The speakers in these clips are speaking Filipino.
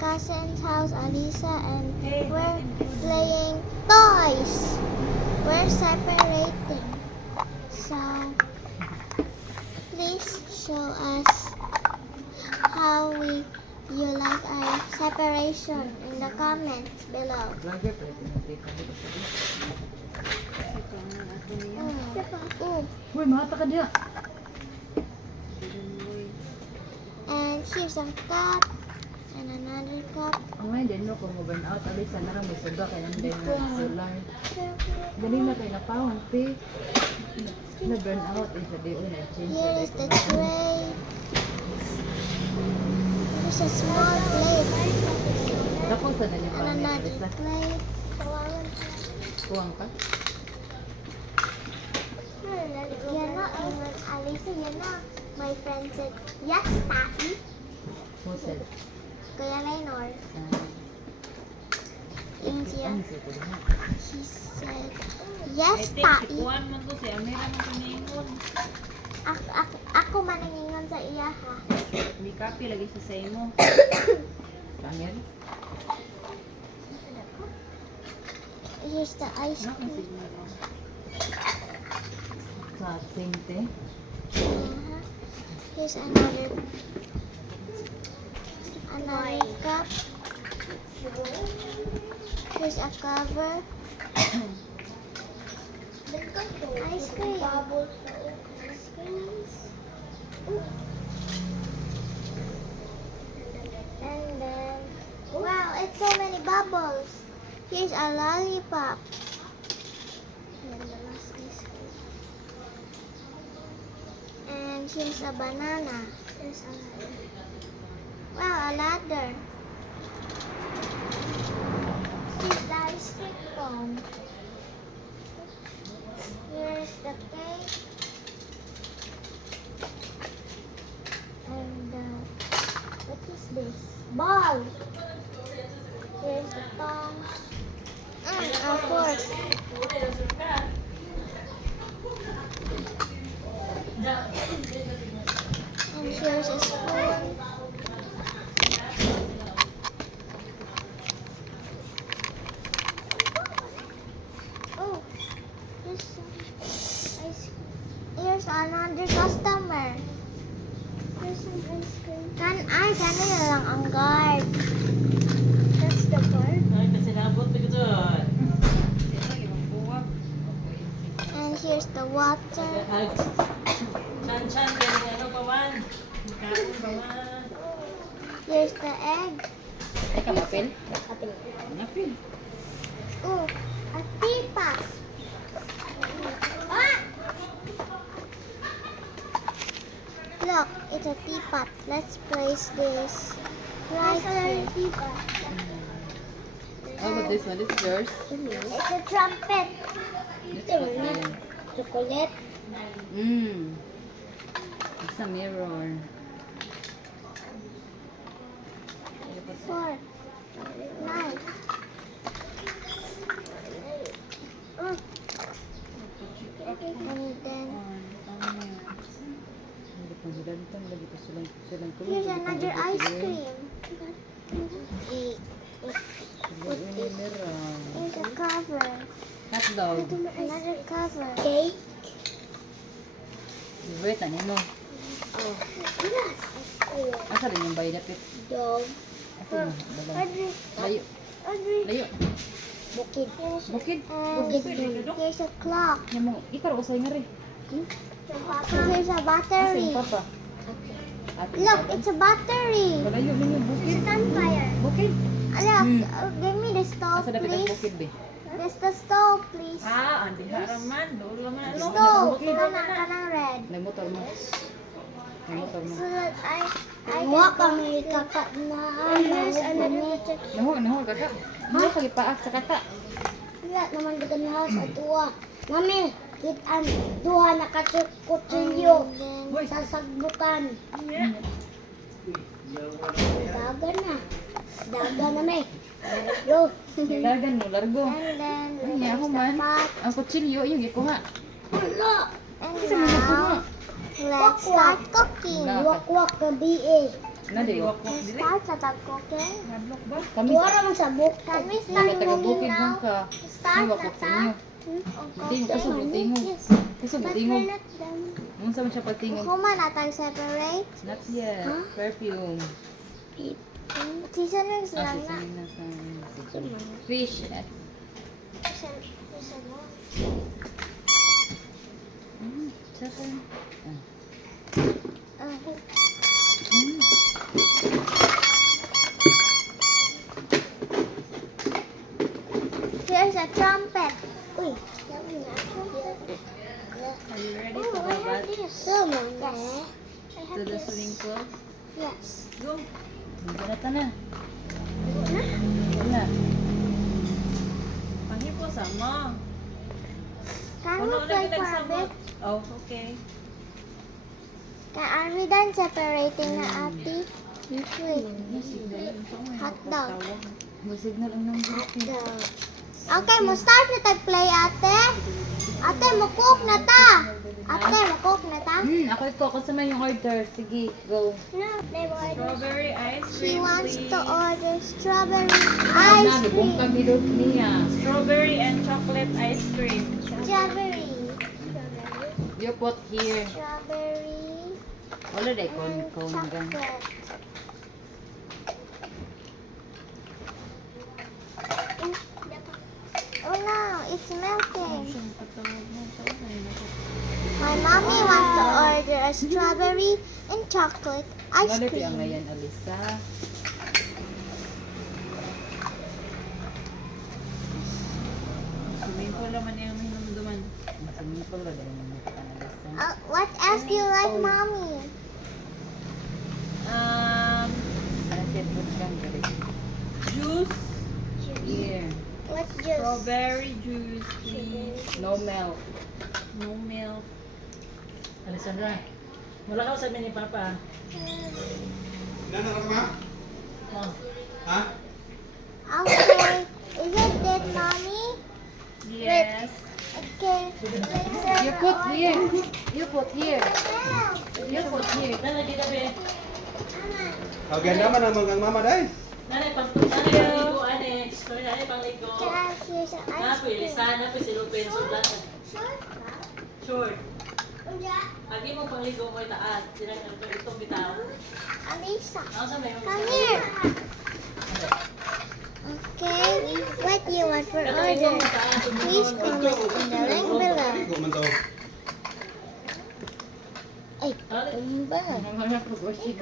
cousin's house, Alisa, and we're playing toys. We're separating. So, please show us how you like our separation in the comments below. Vlogger pala tinatake ka dito sa Uy, mahata ka diya. And here's a cup and another cup. Ang ngayon din no, kung burn out, alisa na lang may suga kaya ang din na solar. Dali na kayo napawang, pe. Na burn out, isa di na change. Here is the tray. There's a small plate Tapos na niyo pa and niya, another alisa. plate. Kuwang ka? Yan na, Alisa, yan na. My friend said, yes, Tati. Who said? Kuya Raynor. Yun siya. Ano siya ko din? She said, yes, Tati. Kuan man to siya, meron man kaningon. Ako maningingon sa iya, ha. May kape lagi sa sa imo. Pangyan? Here's the ice Nak cream. sige mo. Sa sinte? Uh-huh. Here's another cup. Here's a cover. Ice cream. Ice creams. And then, wow, it's so many bubbles. Here's a lollipop. And the last ice cream. And here's a banana. Here's another. Wow, a ladder. Here's the ice cream cone. Here's the cake. And what is this? Ball. Here's the tongs. A fork. And here's a spoon. Oh, here's some ice cream. Here's another customer. Here's some ice cream. Kanina lang ang guard. That's the guard. Ay, kasi nabot na ito. Sino yung buwak? And here's the water. Chan-chan, kaya ano pa man? Kapon pa man. Here's the egg. Ay, kapapil? Napil. Oh, a teapot. Ah! Look, it's a teapot. Let's place this right here. How about this one? This is yours? It's a trumpet. This is mine. Chocolate. It's a mirror. Four. Nine. Oh. And then here's another ice cream. Here's a cover. Hot dog. Another cover. Cake. Wait, ano mo? Oh. Asa rin yung bayad dapit? Dog. Asa mo? Layo. Layo. Bukid. Bukid. Here's a clock. Yan mo, ikaw usay nga rin. Here's a Asa battery. yung papa? Look, it's a battery. Layo mo yung bukid. It's campfire. Bukid? Look, give me the stove, Asa dapat ang please. bukid be? There's the stove, please. Ah, andi haraman. Dolo man ano. Stove. Kanang red. Naimotor mo. Naimotor mo. So that I walk on my kaka na. There's another picture. Nahuwa kaka. Nahuwa kagipaak sa kata. Wala naman dito na house at tuwa. Mami, kitaan duha na kutsilyo sa sagbukan. Dagan na. Dagan na may. Largo. Dagan mo, largo. And then, Ay, ako man. pot. Ang kutsilyo, yung ikuha. And Kasi mo nakuha. now, let's start cooking. Wala. Wak-wak na BA. Na di wa. Start sa tag-cooking. Hadlok ba? Kami Wala mo sa book. Can we start taga cooking bukid lang now? ka. Start Wa na ko ta. sa inyo. Hindi mo kasi butingog. Yes. Kasi But butingog. we're not done. Unsa man siya pagtingog? Kuma na tayo separate. Not yet. Huh? Perfume. Seasonings Ah, lang na. sisingin na sa fish. Saka. Here's a trumpet. Uy, yummy na trumpet. Are you ready Oh, to I go have back this. Yes. I have to the this. swimming pool? Yes. Go. Hindi na ta na. Na? Wala. Pangi po sama. Can we Ano play lagi for a nagsama? bit? Oh, okay. Are we done separating na ate? Wait. Hot dog. Busig na lang ng Hot buti. dog. Okay, mo start na tag-play ate. Ate, mo cook na ta. Ate, mo cook na ta. Ako ito. Kasama yung order. Sige, go. No, they order. Strawberry ice She cream, wants please. to order strawberry Na, ice nagong cream. pagbilog niya. Strawberry and chocolate ice cream. Strawberry. You put here. Strawberry Wala day and kon gan. chocolate. Oh no, it's melting. My mommy wants to order a strawberry and chocolate ice Wala di ang cream. ngayon, Alisa. Swimming pool naman yung hinumduman. Masamin ko lang dahil naman ito, Alisa. What else do you like, mommy? Nasa put kang galit. Juice. Here. What juice? Strawberry juice, please. No milk. No milk. Alessandra, wala ka sabi ni Papa. Nana ka ma? Oh, Ha? Okay. Is it dead, mommy? Yes. Okay. You put here. You put here. You put here. nanay dito be. Kagyan naman ang mga mama dahil. Nanay pangligo ane. Sorry nanay pangligo. Can I hear some ice Na po cream? Elisa, na po si Lupin sulat. Short. Agi mo pangligo ko itaat. Sila itong bitaw. Alisa, Ako sa may come here. Okay. What do you want for order? Please comment in the link below. Ko man to. Ay, ba? Mga pag-worship.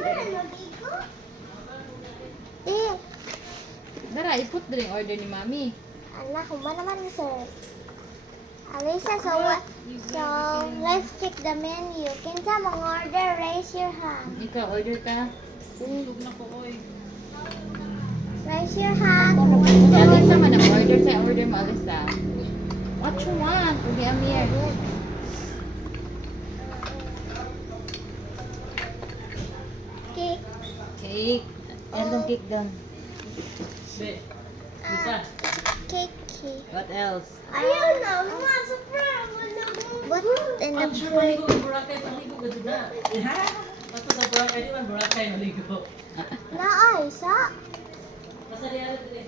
Eh, Dara, i-put din order ni Mami. anak, ba naman, sir? Alisa, so what? So, let's check the menu. Kinsa mong order, raise your hand. Ikaw, order ka. Busog na ko, oy. Raise your hand. Si Alisa man ang order sa order mo, Alisa. What you want? Pwede Amir. Cake. Cake. Yan tong cake down. Be. Lisa. Cake. What else? I don't know. What in Ang the sure plate? maligo, Boracay, pangligo ka dyan na. Ato sa Boracay, di man Boracay maligo. Na isa. Basta di alam din.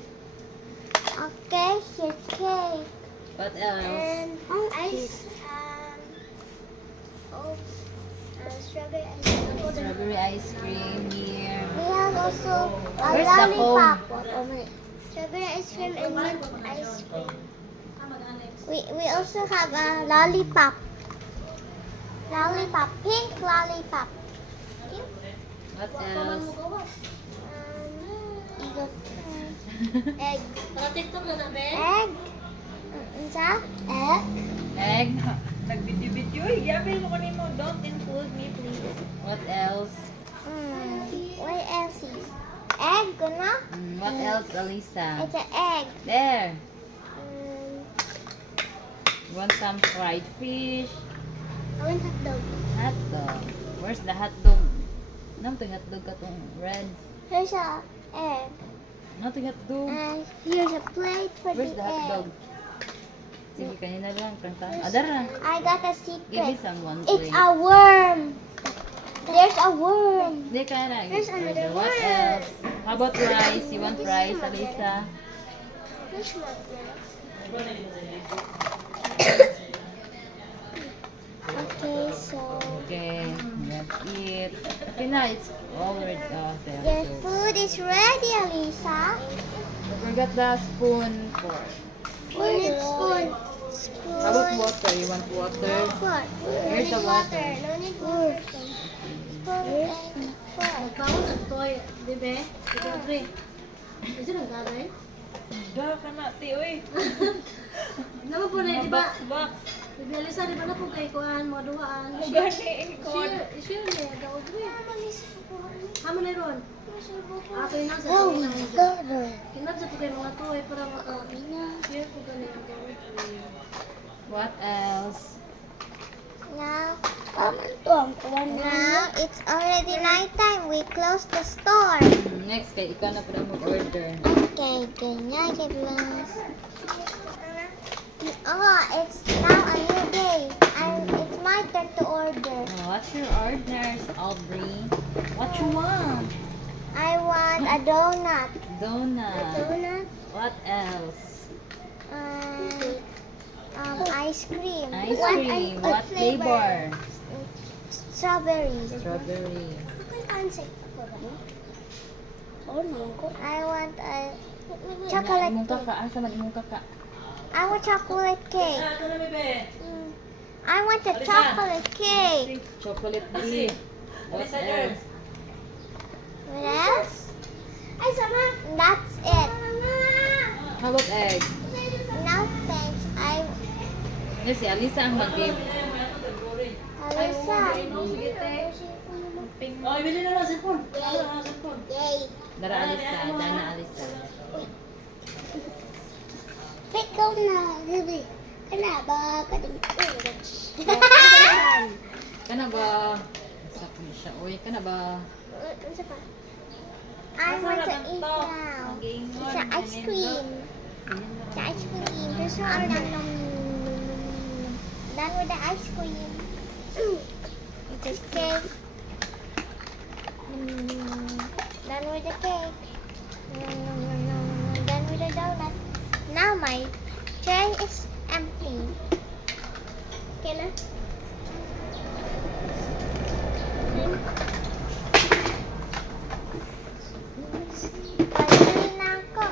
Okay, here's cake. What else? And ice. Strawberry ice cream. Strawberry ice cream here. We have also a Where's the lollipop. Strawberry ice cream and mint ice cream. We also have a lollipop. Lollipop, pink lollipop. What else? Egg. Naka-tiktok na na, be. Egg. Isa? Egg. Egg. Nagbidyo-bidyo. Uy, yabil mo kanimo. Don't include me, please. What else? What else? Egg, na? What else, Alisa? It's an egg. There. Um, You want some fried fish? I want hot dog. Hot dog. Where's the hot dog? Ano itong hot dog ka itong red? Here's a egg. Ano itong hot dog? And here's a plate for Where's the the hot egg. dog? Sige, kanina lang. Kanta. Adara. I got a Give me secret. some one It's plate. a worm. There's a worm. Hindi ka na. There's another What one. else? How about rice? You want rice, Alisa? There's not there. Okay, so Okay, that's it. Okay na, it's already there. your So, food is ready, Alisa. forgot the spoon for. We need spoon. How about water? You want water? Spoon. Here's the water. No need water. Spoon and fork. Kaon ang toy, di ba? Ito, pre. Ito ang gagawin. Da ka na, ti, uy. Naman po na, di ba? Box. Bibi Alisa, di ba na po kay kuan, mga duwaan? Gani, Share niya, daw pre. Hamo na ron. Ato yun ang sa Oh, toy na. God. Kinat sa po kay mga toy para maka-share po ganito. What else? Now, now it's already nighttime. We close the store. Next, kay ikaw na pala mag-order. Okay, good night, everyone. Oh, it's now a new day. It's my turn to order. Oh, what's your orders, Aubrey? What you want? I want a donut. Donut. Donut? What else? Ice cream. Ice cream. What flavor? Strawberry. Strawberry. I want a Chocolate chocolate imong cake. kaka. Asa man imong kaka? I want chocolate cake. Ito na, bebe. I want a chocolate cake. Chocolate Kasi, tea. What Alisa, girl. else? What else? That's it. How about egg? No thanks. Yes, si Alisa ang mag-give. Alisa. Oh, ibili na lang cellphone. Ano ang cellphone? Yay. Dara Alisa. Dana Alisa. Pickle na, baby. Kana ba kading Kana ba? Sakit siya. Uy, kana ba? I want to eat now. It's an ice cream. It's ice cream. There's no done with the ice cream. It's a cake. Done with the cake. Done with the donut. Now my tray is empty. Okay na? Pag-3 na ako.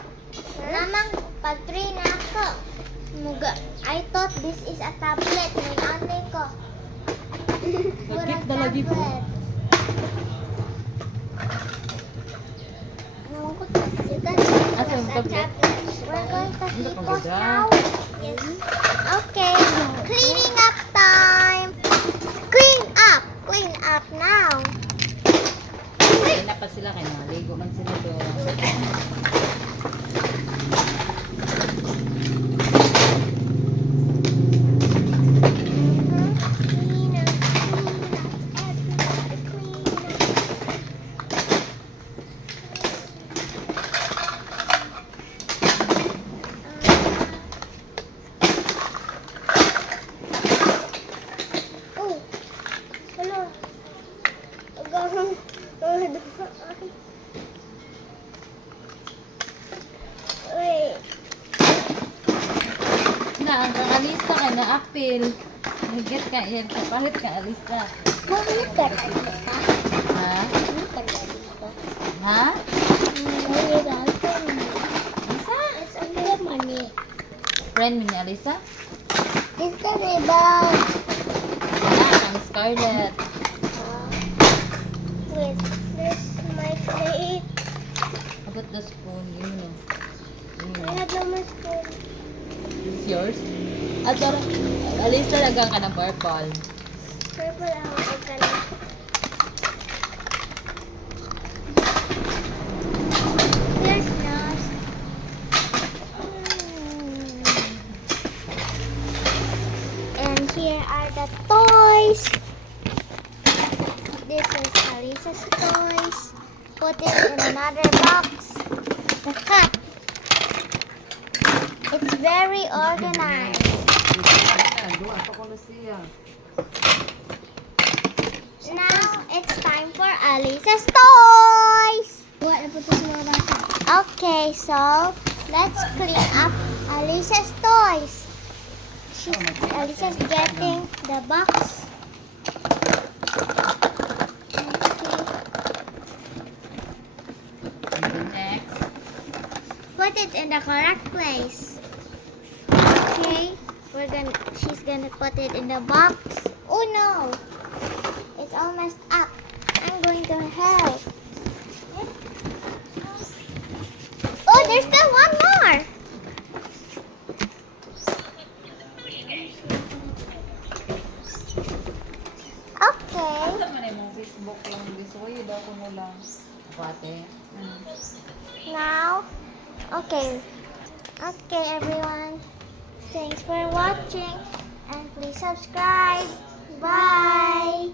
Namang pag-3 na ako. Muga. I thought this is a tablet. May ate ko. Nagkit na lagi po. Asa yung tablet? We're going to Hindi pa hipos ganda. now. Yes. Okay. Cleaning up time. Clean up. Clean up now. Kaya na pa sila. Kaya naligo man sila doon. Clean up. Everybody clean up. Oh, hello. Agahang Wait. Na, ang Alisa ka na apil. Nagget ka. Yan, kapalit ka, Alisa. Mabalik ka na dito. Ha? Mabalik ka na dito. Ha? Alisa? It's under money. Friend mo ni Alisa? It's the rebound. Wala, ang Scarlett. Wait, there's my plate. How about the spoon? Yun no. I have no more spoon. It's yours? At tara, Alisa, lagang ka ng purple. Purple ang magkano. There's not. And here are the toys. This is Alisa's toys. Put it in another box. The cat. It's very organized. Now it's time for Alice's toys. What? Okay, so let's clean up Alice's toys. Alice's getting the box. Next. Put it in the correct place. Okay, she's gonna put it in the box. Oh no, it's all messed up. I'm going to help. Oh, there's still one more. Okay. Asa man yung Facebook lang bisuyo daw ko mo lang. Pate. Now, okay. Okay, everyone. Thanks for watching. And please subscribe. Bye.